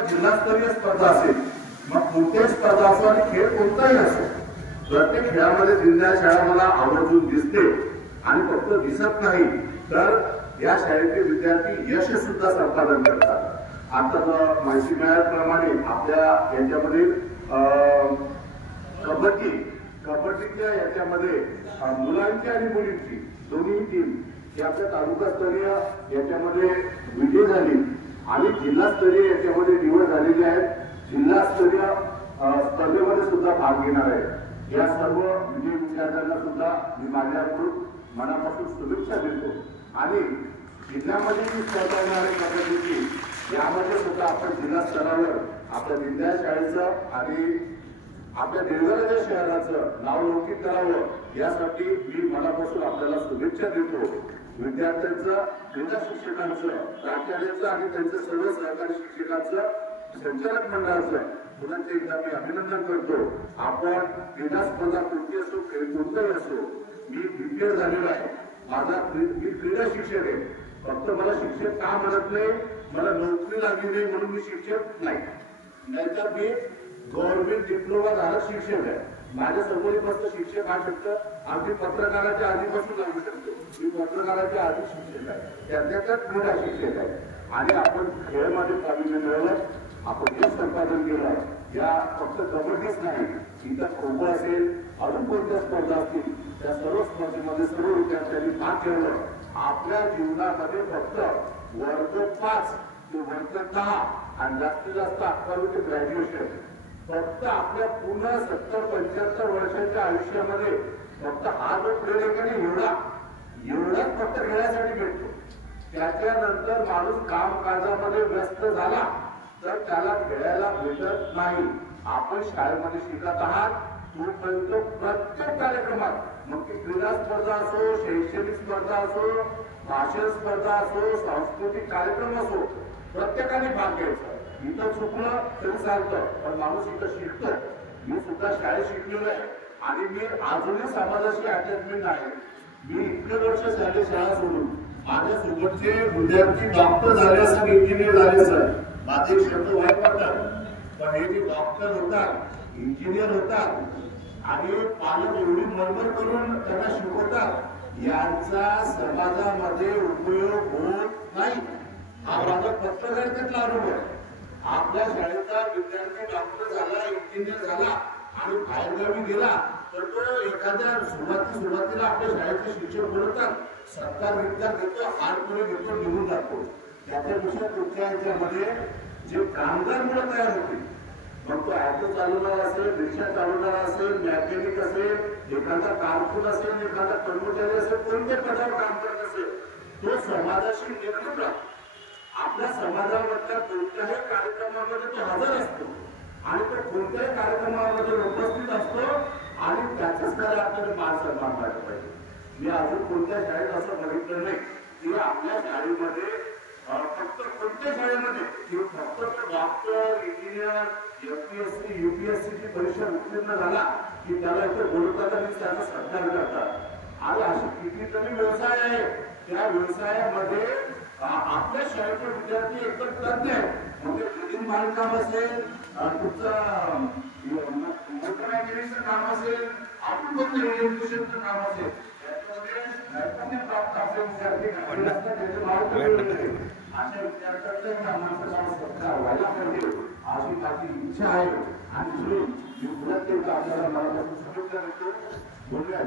जिल्हास्तरीय स्पर्धा असेल, मग कोणत्याही स्पर्धा असो आणि खेळ कोणताही असो, प्रत्येक खेळामध्ये दिंड्या शाळा मला आवर्जून दिसते आणि फक्त दिसत नाही तर या शाळेचे विद्यार्थी यश सुद्धा संपादन करतात। आता माहिती मिळाल्याप्रमाणे आपल्या याच्यामध्ये कबड्डीच्या याच्यामध्ये मुलांची आणि मुलींची दोन्ही टीम ही आपल्या तालुकास्तरीय याच्यामध्ये विजयी झाली आणि जिल्हास्तरीय याच्यामध्ये निवड झालेली आहे। जिल्हास्तरीय स्पर्धेमध्ये सुद्धा भाग घेणार आहे। या सर्व विजयी विद्यार्थ्यांना सुद्धा मी माझ्याकडून मनापासून शुभेच्छा देतो आणि जिल्ह्यामध्ये जी स्पर्धा होणार आहे कबड्डीची यामध्ये सुद्धा आपण जिल्हा स्तरावर आपल्या दिंड्या शाळेचं आणि आपल्या देवगड शहराचं नाव लौकिक करावं यासाठी मी मनापासून आपल्याला शुभेच्छा देतो। विद्यार्थ्यांचं, क्रीडा शिक्षकांचं, प्राचार्याचं आणि त्यांच्या सर्व सहकारी शिक्षकांचं, संचालक मंडळाचं पुन्हा एकदा मी अभिनंदन करतो। आपण क्रीडा स्पर्धा कोणती असो, खेळ कोणताही असो, मी बीपीएड झालेलो आहे, मी क्रीडा शिक्षक आहे। फक्त मला शिक्षक का म्हणत नाही, मला नोकरी लागली नाही म्हणून मी शिक्षक नाही, नाहीतर मी गव्हर्नमेंट डिप्लोमा झाला शिक्षक आहे। माझ्या समोर फक्त शिक्षक हा शब्द अगदी पत्रकाराच्या आधीपासून लागू शकतो। मी पत्रकाराच्या आधी शिक्षक आहे, त्याच्यात क्रीडा शिक्षक आहे आणि आपण खेळामध्ये प्रावीण्य मिळवलं, आपण हे संपादन केलं। या फक्त कबड्डीच नाही, इथं खो खो असेल, अजून कोणत्या स्पर्धा असतील, त्या सर्व स्पर्धेमध्ये सर्व विद्यार्थ्यांनी भाग घेतला। आपल्या जीवनामध्ये फक्त वर्ग 5 ते वर्ग 10 आणि जास्तीत जास्त 11वी ते ग्रॅज्युएशन फक्त आपल्या पूर्ण 70-75 वर्षाच्या आयुष्यामध्ये फक्त हा जो खेळ आहे का नाही एवढाच फक्त खेळासाठी भेटतो। त्याच्यानंतर माणूस कामकाजामध्ये व्यस्त झाला तर त्याला खेळायला भेटत नाही। आपण शाळेमध्ये शिकत आहात तोपर्यंत प्रत्येक कार्यक्रमात, मग ती क्रीडा स्पर्धा असो, शैक्षणिक स्पर्धा असो, भाषण स्पर्धा असो, सांस्कृतिक कार्यक्रम असो, प्रत्येकाने भाग घ्यायचा। इथं चुकलं तरी चालतं पण माणूस इथं शिकतो। मी सुद्धा शाळेत शिकलेलो आहे आणि मी अजूनही समाजाशी अटॅचमेंट आहे। मी इतके वर्ष झाले शाळा सोडून, माझ्या सोबतचे विद्यार्थी डॉक्टर झाले असं, इंजिनियर झाले सर, माझे शब्द वाईट वाटतात पण हे जे डॉक्टर होतात, इंजिनियर होतात आणि पालक एवढी मरमर करून त्यांना शिकवतात, यांचा समाजामध्ये उपयोग होत नाही। हा माझा पत्रकारितेतला अनुभव आहे। आपल्या शाळेचा विद्यार्थी डॉक्टर झाला, इंजिनियर झाला आणि बाहेरगावी गेला तर तो एखाद्या सुरुवातीला आपल्या शाळेचे शिक्षक बोलतात, सरकार विद्यार्थी घेतो, हातपुढे घेतो, निघून जातो। त्याच्यापेक्षा तुमच्या याच्यामध्ये जे कामगार मुलं तयार होते, मग तो ऑटो चालवणारा असेल, रिक्षा चालवणारा असेल, मॅकॅनिक असेल, एखादा कारकून असेल, एखादा कर्मचारी असेल, कोणत्या पदावर काम करत असेल, तो समाजाशी निगडीत राहतो। आपल्या समाजामधल्या कोणत्याही कार्यक्रमामध्ये तो हजर असतो आणि तो कोणत्याही कार्यक्रमामध्ये उपस्थित असतो आणि त्याच्याच खरं आपल्याला मान सन्मान पाहिजे पाहिजे। मी अजून कोणत्या शाळेत असं बघितलं नाही की आपल्या शाळेमध्ये फक्त कोणत्या शाळेमध्ये की फक्त डॉक्टर, इंजिनियर, एमपीएससी, यूपीएससीची परीक्षा उत्तीर्ण झाला की त्याला इथे बोलवतात आणि त्याचा सत्कार करतात। आणि असे कितीतरी व्यवसाय आहे, त्या व्यवसायामध्ये आपल्या शाळेचे विद्यार्थी एकदम तज्ञ आहेत। म्हणजे बिल्डिंग बांधकाम असेल, तुमचं मोटरसायकलीचं काम असेल, आपण कोणतं इलेक्ट्रिशियनचं काम असेल, त्याच्यामध्ये प्राप्त असलेले विद्यार्थी अशा विद्यार्थ्यांच्या कामाचा सत्कार व्हायला पाहिजे अशी माझी इच्छा आहे आणि मी पुन्हा आपल्याला मला शुभेच्छा देतो। बोलूया